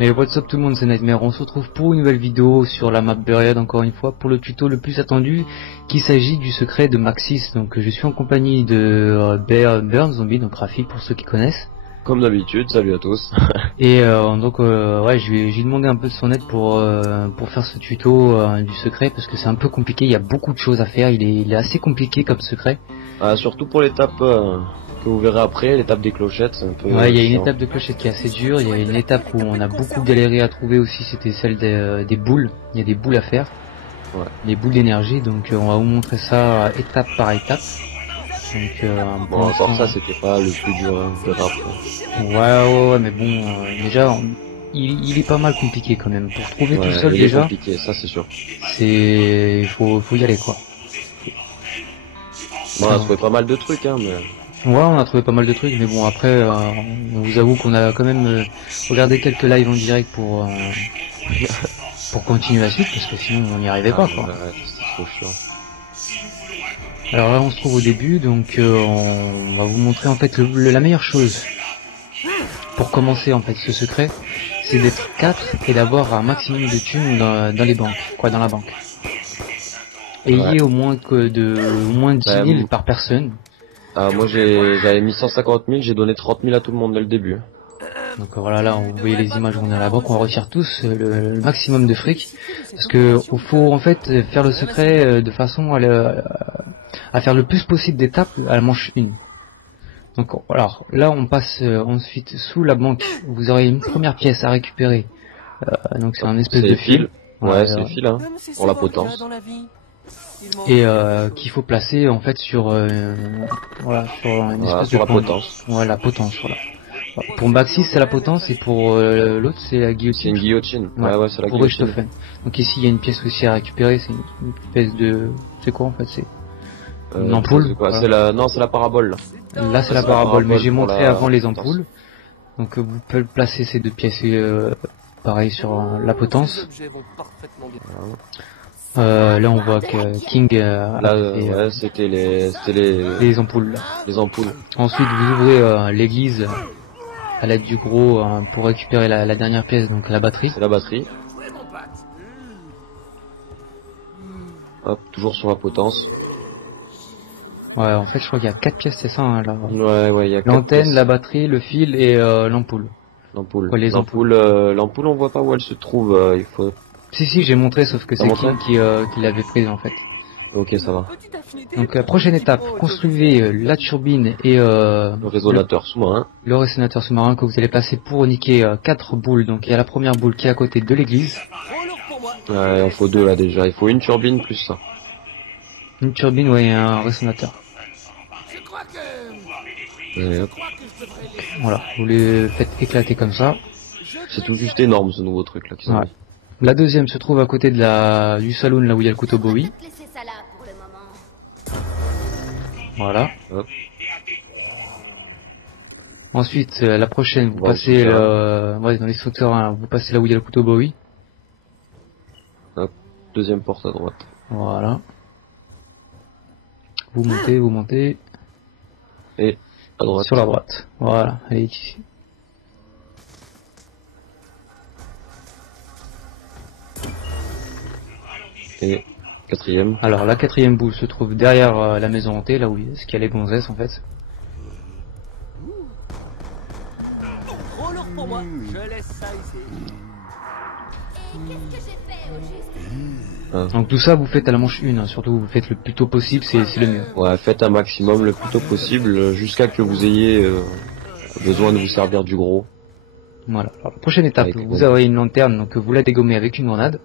Et what's up tout le monde, c'est Nightmare, on se retrouve pour une nouvelle vidéo sur la map Buried encore une fois pour le tuto le plus attendu qui s'agit du secret de Maxis. Donc je suis en compagnie de Burn Zombie, donc Rafi pour ceux qui connaissent. Comme d'habitude, salut à tous. Et donc ouais, j'ai demandé un peu de son aide pour faire ce tuto du secret parce que c'est un peu compliqué, il y a beaucoup de choses à faire, il est assez compliqué comme secret. Surtout pour l'étape que vous verrez après, l'étape des clochettes, c'est un peu... Ouais, il y a une étape de clochette qui est assez dure, il y a une étape où on a beaucoup galéré à trouver aussi, c'était celle des boules, il y a des boules à faire. Ouais. Les boules d'énergie, donc on va vous montrer ça étape par étape. Donc Bon, encore ça, c'était pas le plus dur, hein, on verra après. Ouais, mais bon, déjà, il est pas mal compliqué quand même. Pour trouver tout seul il déjà, est compliqué, ça c'est sûr. il faut y aller quoi. Bon, on a trouvé pas mal de trucs, hein, mais... Ouais, on a trouvé pas mal de trucs, mais bon après, on vous avoue qu'on a quand même regardé quelques lives en direct pour continuer la suite, parce que sinon on n'y arrivait pas quoi. Ouais, c'est trop chiant. Alors là on se trouve au début, donc on va vous montrer en fait la meilleure chose pour commencer en fait ce secret, c'est d'être 4 et d'avoir un maximum de thunes dans les banques, quoi, dans la banque. Ayez au moins 10 000 par personne. Moi j'avais mis 150 000, j'ai donné 30 000 à tout le monde dès le début. Donc voilà, là vous voyez les images où on est à la banque, on retire tous le maximum de fric, parce que faut en fait faire le secret de façon à faire le plus possible d'étapes à la manche 1. Donc alors là on passe ensuite sous la banque, vous aurez une première pièce à récupérer, donc c'est un espèce de fil. Ouais, c'est le fil hein, pour la potence. Et qu'il faut placer en fait sur voilà, sur une espèce de la potence. Ouais, la potence, voilà. Pour Maxis c'est la potence et pour l'autre c'est la guillotine. C'est une guillotine. Ouais, c'est la pour guillotine. Richthofen. Donc ici il y a une pièce aussi à récupérer, c'est une espèce de... C'est quoi en fait, c'est une ampoule. Voilà. C'est la parabole là. Là c'est la parabole, mais j'ai montré avant les ampoules. Donc vous pouvez placer ces deux pièces pareil sur la potence. Là on voit que King c'était les ampoules là. Les ampoules. Ensuite vous ouvrez l'église à l'aide du gros pour récupérer la dernière pièce, donc la batterie. C'est la batterie. Hop, toujours sur la potence. Ouais, en fait je crois qu'il y a 4 pièces, c'est ça hein, là. Ouais, il y a l'antenne, la batterie, le fil et l'ampoule. L'ampoule. Ouais, l'ampoule, on voit pas où elle se trouve, il faut... Si, j'ai montré, sauf que c'est King qui l'avait prise en fait. Ok, ça va. Donc la prochaine étape, construisez la turbine et le résonateur sous-marin. Le résonateur sous-marin que vous allez passer pour niquer 4 boules. Donc il y a la première boule qui est à côté de l'église. Ouais, il faut 2 là déjà, il faut une turbine plus ça. Une turbine, ouais, et un résonateur. Voilà, vous les faites éclater comme ça. C'est tout juste énorme ce nouveau truc là qui sont mis. La deuxième se trouve à côté de du saloon, là où il y a le couteau Bowie. Voilà. Hop. Ensuite, la prochaine, vous passez dans l'extracteur, hein, vous passez là où il y a le couteau Bowie. Hop. Deuxième porte à droite. Voilà. Vous montez. Et à droite. Sur la droite. Voilà, elle est ici. Et quatrième. Alors la quatrième boule se trouve derrière la maison hantée, là où il y a les gonzesses en fait. Donc tout ça vous faites à la manche 1, hein. Surtout vous faites le plus tôt possible, c'est le mieux. Ouais, faites un maximum le plus tôt possible jusqu'à que vous ayez besoin de vous servir du gros. Voilà, alors la prochaine étape, vous avez une lanterne, donc vous la dégommez avec une grenade.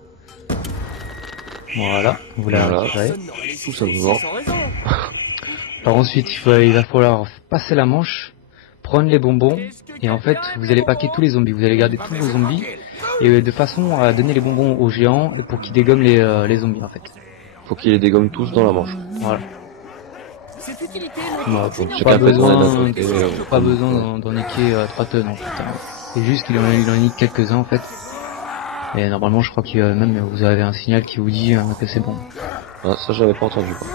Voilà, vous la récupérez. Tout simplement. Alors ensuite il va falloir passer la manche, prendre les bonbons, et en fait vous allez paquer tous les zombies, vous allez garder tous vos zombies, et de façon à donner les bonbons aux géants, et pour qu'ils dégomment les zombies en fait. Faut qu'ils les dégomment tous dans la manche. Voilà. Pas besoin d'en niquer 3 tonnes en fait. C'est juste qu'il en nique quelques-uns en fait. Et normalement je crois que même vous avez un signal qui vous dit que c'est bon. Ah, ça j'avais pas entendu quoi.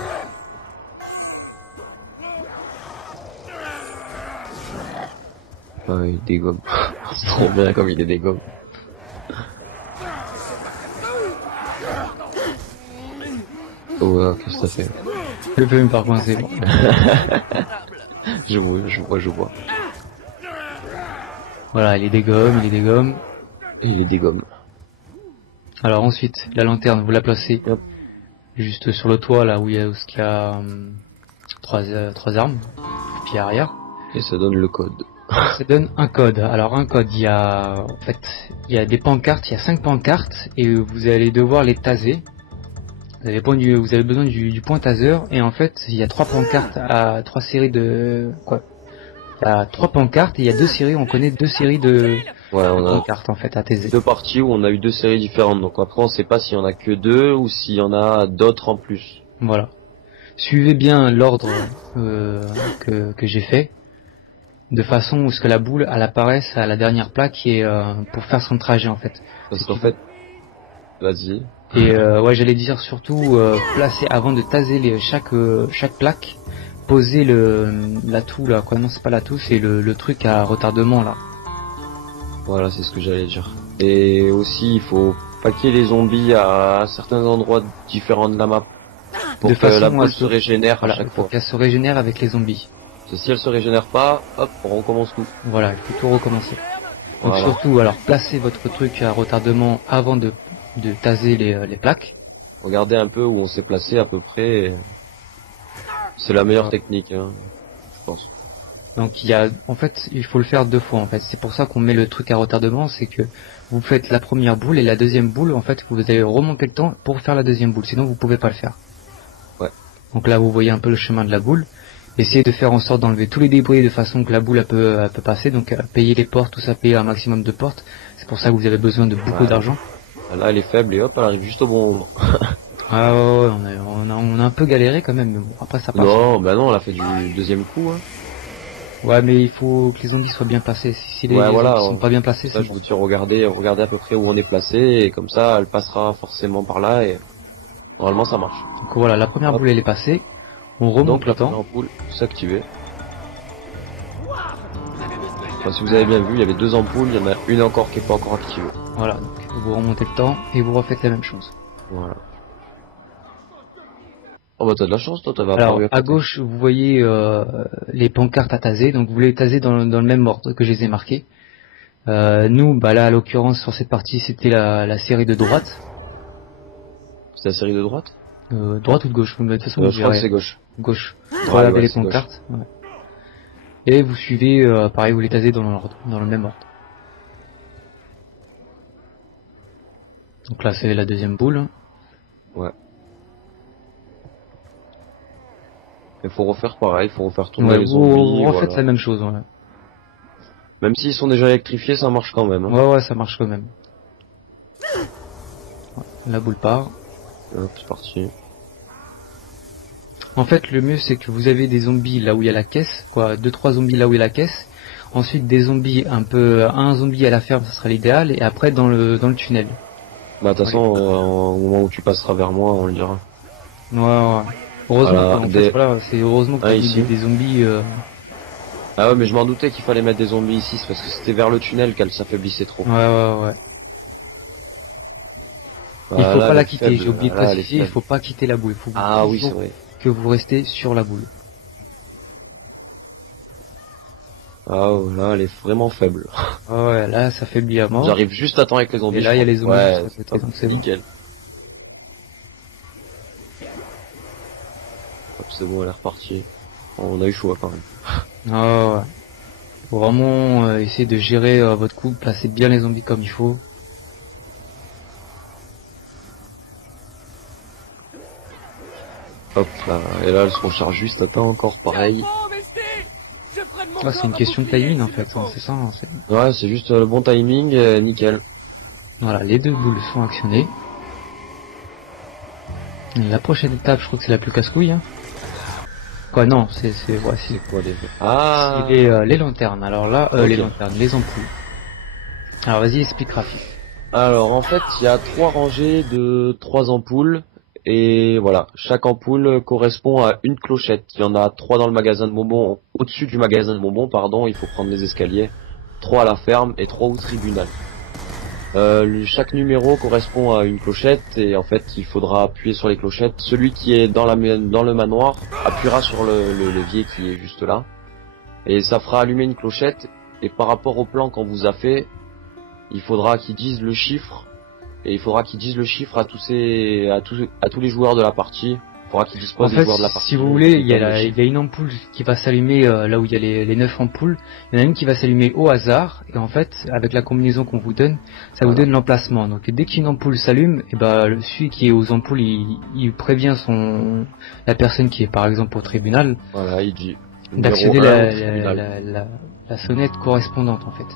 Ah, il dégomme. C'est trop bien comme il est dégomme. Ouais, qu'est-ce que t'as fait? Je peux même pas coincer. Bon. Je vois. Voilà, il les dégomme, il les dégomme. Et il les dégomme. Alors ensuite, la lanterne, vous la placez Hop. juste sur le toit, là où il y a, trois armes, pied arrière. Et ça donne le code. Ça donne un code. Alors un code, il y a des pancartes, il y a 5 pancartes et vous allez devoir les taser. Vous avez besoin du point taser et en fait il y a 3 pancartes à 3 séries de quoi. Il y a 3 pancartes et il y a 2 séries, on connaît 2 séries de Ouais, on a pancartes en fait à taser. 2 parties où on a eu 2 séries différentes. Donc après on sait pas s'il y en a que 2 ou s'il y en a d'autres en plus. Voilà. Suivez bien l'ordre que j'ai fait. De façon à ce que la boule elle apparaisse à la dernière plaque et pour faire son trajet en fait. Parce qu'en fait, vas-y. Et ouais, j'allais dire surtout placer avant de taser chaque plaque, poser l'atout là, quoi non c'est pas l'atout, c'est le truc à retardement là. Voilà, c'est ce que j'allais dire. Et aussi, il faut paquer les zombies à certains endroits différents de la map pour De que façon la à boule ce- se régénère Voilà, à chaque il faut fois. qu'elle se régénère avec les zombies. Parce que si elle se régénère pas, hop, on recommence tout. Voilà, il faut tout recommencer. Donc Voilà. surtout, alors placez votre truc à retardement avant de taser les plaques. Regardez un peu où on s'est placé à peu près. C'est la meilleure technique, hein, je pense. Donc en fait, il faut le faire 2 fois en fait. C'est pour ça qu'on met le truc à retardement, c'est que vous faites la première boule et la deuxième boule, en fait, vous allez remonter le temps pour faire la deuxième boule, sinon vous pouvez pas le faire. Ouais. Donc là, vous voyez un peu le chemin de la boule. Essayez de faire en sorte d'enlever tous les débris de façon que la boule elle peut passer. Donc payer les portes, tout ça, payer un maximum de portes. C'est pour ça que vous avez besoin de beaucoup d'argent. Là, elle est faible et hop, elle arrive juste au bon moment. Ah ouais, on a un peu galéré quand même, mais bon, après ça passe. Non, bah non, elle a fait du deuxième coup. Hein. Ouais, mais il faut que les zombies soient bien placés. Si les Ouais, voilà, zombies sont pas bien placés, Ça, c'est je bon. vous dis, regardez à peu près où on est placé et comme ça, elle passera forcément par là et normalement ça marche. Donc voilà, la première Hop. boule elle est passée. On remonte Donc le la temps. première ampoule s'activer. Enfin, si vous avez bien vu, il y avait 2 ampoules, il y en a une encore qui est pas encore activée. Voilà, donc vous remontez le temps et vous refaites la même chose. Voilà. Oh bah t'as de la chance, toi, t'avais Alors apparu à côté. gauche vous voyez les pancartes à taser, donc vous les tasez dans le même ordre que je les ai marqués. Nous, bah là à l'occurrence sur cette partie c'était la série de droite. C'est la série de droite Droite ou de gauche, de toute façon vous Je crois que verrez. c'est gauche. Gauche. Ouais, Voilà ouais, les c'est pancartes. Ouais. Et vous suivez, pareil vous les tasez dans l'ordre, dans le même ordre. Donc là c'est la deuxième boule. Ouais. Il faut refaire pareil, il faut refaire tourner Ouais, les vous zombies. refaites Voilà. la même chose. Ouais. Même s'ils sont déjà électrifiés, ça marche quand même. Hein. Ouais, ça marche quand même. La boule part. Hop, c'est parti. En fait, le mieux c'est que vous avez des zombies là où il y a la caisse, quoi, 2-3 zombies là où il y a la caisse. Ensuite un zombie à la ferme, ça sera l'idéal, et après dans le tunnel. Bah de toute façon, au moment où tu passeras vers moi, on le dira. Ouais. Heureusement, Voilà, en fait, voilà, c'est heureusement que t'as mis ici. des zombies. Ah ouais, mais je m'en doutais qu'il fallait mettre des zombies ici, c'est parce que c'était vers le tunnel qu'elle s'affaiblissait trop. Ouais. Voilà, Il faut pas elle la est quitter, faible. j'ai oublié de Voilà, elle est préciser, il faible. faut pas quitter la boule. Ah oui, Il faut c'est vrai. que vous restez sur la boule. Ah oh, là, elle est vraiment faible. Ouais, là ça faiblit à mort. J'arrive juste à temps avec les zombies. Et là il y a les zombies Ouais, juste à côté, donc c'est bon. nickel. Hop, c'est bon, elle est repartie. On a eu choix quand même. Ouais. Faut vraiment essayer de gérer votre coup, placer bien les zombies comme il faut. Hop là, et là elle se recharge juste à temps encore, pareil. Ah, c'est une question de timing en fait, hein, c'est ça. Hein, Ouais, c'est juste le bon timing, nickel. Voilà, les 2 boules sont actionnées. La prochaine étape, je crois que c'est la plus casse-couille. Hein. Quoi, non, c'est Quoi les... Ah, les lanternes. Alors là, Ok. les lanternes, les ampoules. Alors vas-y, explique Rafi. alors en fait, il y a 3 rangées de 3 ampoules. Et voilà, chaque ampoule correspond à une clochette. Il y en a 3 dans le magasin de bonbons, au-dessus du magasin de bonbons, pardon, il faut prendre les escaliers. 3 à la ferme et 3 au tribunal. Chaque numéro correspond à une clochette et en fait il faudra appuyer sur les clochettes. Celui qui est dans le manoir appuiera sur le levier qui est juste là et ça fera allumer une clochette. Et par rapport au plan qu'on vous a fait, il faudra qu'ils disent le chiffre et il faudra qu'ils disent le chiffre à tous les joueurs de la partie. Il faudra qu'ils disposent des joueurs de la partie. Si vous voulez, il y a une ampoule qui va s'allumer là où il y a les 9 ampoules. Il y en a une qui va s'allumer au hasard et en fait, avec la combinaison qu'on vous donne, ça vous donne l'emplacement. Donc dès qu'une ampoule s'allume, et celui qui est aux ampoules, il prévient la personne qui est par exemple au tribunal. Voilà, il dit d'actionner la sonnette correspondante en fait.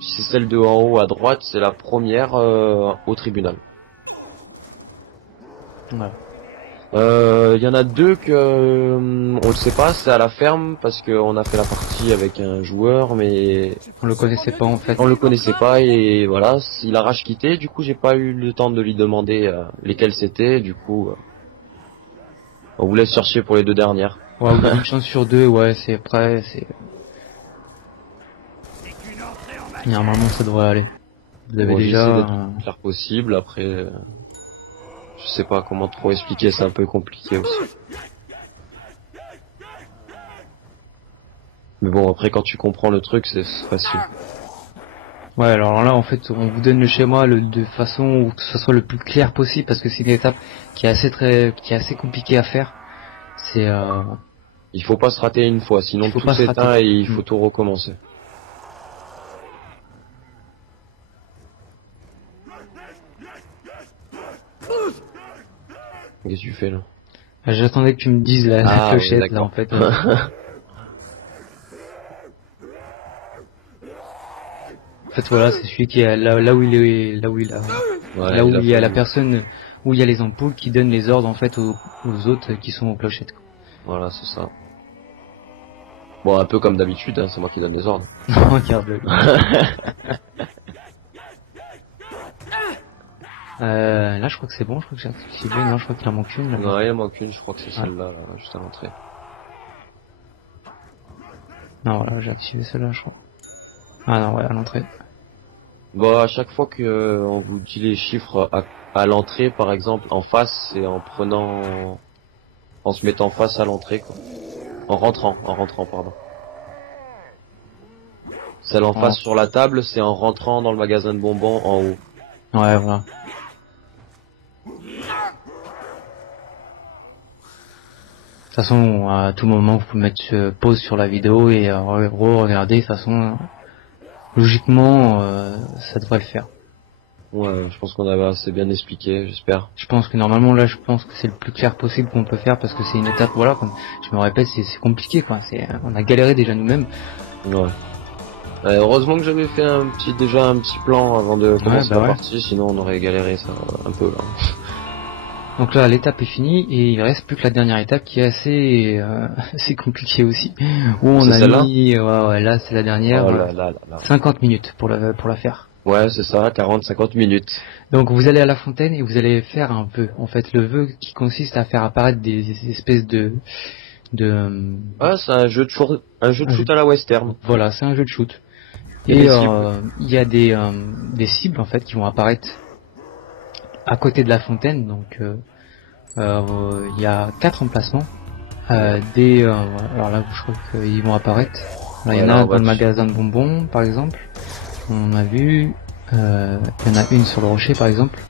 Si c'est celle de en haut à droite, c'est la première au tribunal. Voilà. Il y en a deux que on le sait pas, c'est à la ferme parce qu'on a fait la partie avec un joueur mais on le connaissait pas en fait. On le connaissait pas et voilà, il a rage quitté, du coup j'ai pas eu le temps de lui demander lesquelles c'était, du coup on vous laisse chercher pour les deux dernières. Ouais, une chance sur deux, ouais, c'est prêt, c'est... Normalement ça devrait aller. Vous avez déjà... d'être le plus clair possible, après... Je sais pas comment trop expliquer, c'est un peu compliqué aussi. Mais bon, après quand tu comprends le truc, c'est facile. Ouais, alors là en fait on vous donne le schéma de façon où que ce soit le plus clair possible parce que c'est une étape qui est assez compliquée à faire. C'est il faut pas se rater une fois, sinon tout s'éteint et il faut tout recommencer. Qu'est-ce que tu fais là? J'attendais que tu me dises la clochette là en fait. En fait voilà, c'est celui qui est là où il y a la personne, où il y a les ampoules qui donnent les ordres en fait aux autres qui sont aux clochettes. Quoi. Voilà, c'est ça. Bon, un peu comme d'habitude, hein, c'est moi qui donne les ordres. Regarde-le. Là je crois que c'est bon, je crois que j'ai activé, non je crois qu'il en manque une. Là. Non, il en manque une, je crois que c'est celle-là, là, juste à l'entrée. Non voilà, j'ai activé celle-là je crois. Ah non ouais, à l'entrée. Bon, à chaque fois que on vous dit les chiffres à l'entrée par exemple, en face, c'est en se mettant face à l'entrée quoi. En rentrant, pardon. Celle en face sur la table, c'est en rentrant dans le magasin de bonbons en haut. Ouais voilà. De toute façon, à tout moment, vous pouvez mettre pause sur la vidéo et regarder. De toute façon, logiquement, ça devrait le faire. Ouais, je pense qu'on avait assez bien expliqué, j'espère. Je pense que normalement, là, je pense que c'est le plus clair possible qu'on peut faire parce que c'est une étape, voilà, comme je me répète, c'est compliqué, quoi. On a galéré déjà nous-mêmes. Ouais. Heureusement que j'avais fait déjà un petit plan avant de commencer la partie, sinon on aurait galéré ça un peu là. Donc là, l'étape est finie et il reste plus que la dernière étape qui est assez compliquée aussi. Où on a mis, là c'est la dernière, 50 minutes pour la faire. Ouais, c'est ça, 40-50 minutes. Donc vous allez à la fontaine et vous allez faire un vœu. En fait, le vœu qui consiste à faire apparaître des espèces de c'est un jeu de shoot à la western. Voilà, c'est un jeu de shoot. Et il y a des cibles en fait qui vont apparaître à côté de la fontaine, donc il y a 4 emplacements. Alors là, je crois qu'ils vont apparaître. Là, il y en a dans le magasin de bonbons, par exemple. On a vu. Il y en a une sur le rocher, par exemple.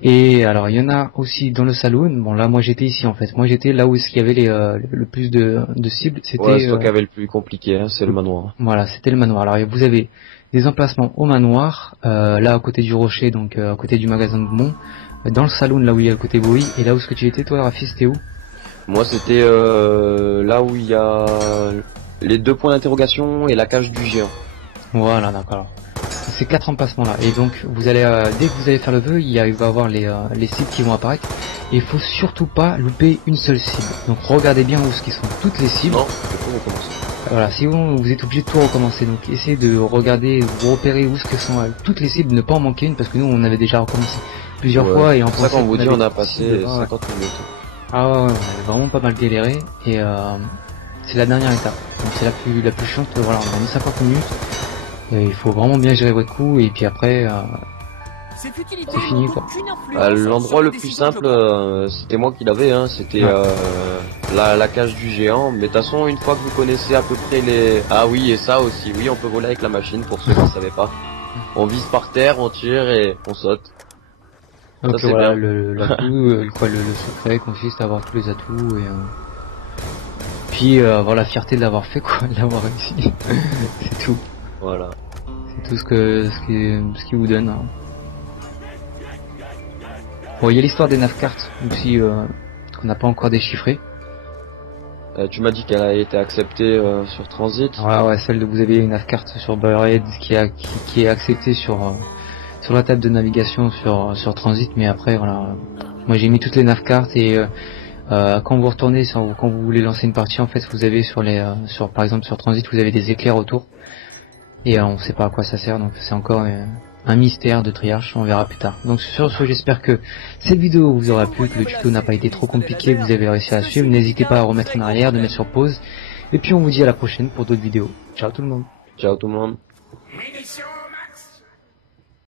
Et alors, il y en a aussi dans le saloon. Bon, là, moi, j'étais ici, en fait. Moi, j'étais là où il y avait le plus de cibles. C'était. C'est toi qui avait le plus compliqué, hein, c'est le manoir. Voilà, c'était le manoir. Alors, vous avez des emplacements au manoir, là à côté du rocher, donc à côté du magasin de bonbons, dans le saloon là où il y a le côté bruit, et là où ce que tu étais toi Rafi, c'était où? Moi c'était là où il y a les 2 points d'interrogation et la cage du géant. Voilà, d'accord. Ces 4 emplacements là, et donc vous allez dès que vous allez faire le vœu, il va y avoir les cibles qui vont apparaître, et il faut surtout pas louper une seule cible. Donc regardez bien où sont toutes les cibles. Non, faut recommencer. Voilà, sinon vous êtes obligé de tout recommencer, donc essayez de regarder, vous repérer où sont toutes les cibles, ne pas en manquer une, parce que nous on avait déjà recommencé plusieurs fois, et en ça qu'on vous dit on a passé 50 minutes. Ah ouais, on avait vraiment pas mal galéré, et c'est la dernière étape, donc c'est la plus chiante, voilà, on a mis 50 minutes, il faut vraiment bien gérer votre coup et puis après c'est fini quoi. L'endroit le plus simple, c'était moi qui l'avais, hein, c'était la cage du géant. Mais de toute façon, une fois que vous connaissez à peu près les... Ah oui, et ça aussi, oui, on peut voler avec la machine pour ceux qui ne savaient pas. On vise par terre, on tire et on saute. Donc ça, voilà, l'atout, quoi, le secret consiste à avoir tous les atouts et puis avoir la fierté de l'avoir fait quoi, de l'avoir réussi. C'est tout. Voilà. C'est tout ce qui vous donne. Hein. Bon, il y a l'histoire des navcartes aussi qu'on n'a pas encore déchiffré. Tu m'as dit qu'elle a été acceptée sur Transit. Ouais, celle de vous avez une navcarte sur Burhead qui est acceptée sur la table de navigation sur Transit, mais après voilà. Moi j'ai mis toutes les navcartes et quand vous retournez, quand vous voulez lancer une partie, en fait vous avez par exemple sur Transit vous avez des éclairs autour et on sait pas à quoi ça sert, donc c'est encore un mystère de triage, on verra plus tard. Donc sur ce, j'espère que cette vidéo vous aura plu, que le tuto n'a pas été trop compliqué, que vous avez réussi à suivre. N'hésitez pas à remettre en arrière, de mettre sur pause. Et puis on vous dit à la prochaine pour d'autres vidéos. Ciao tout le monde. Ciao tout le monde.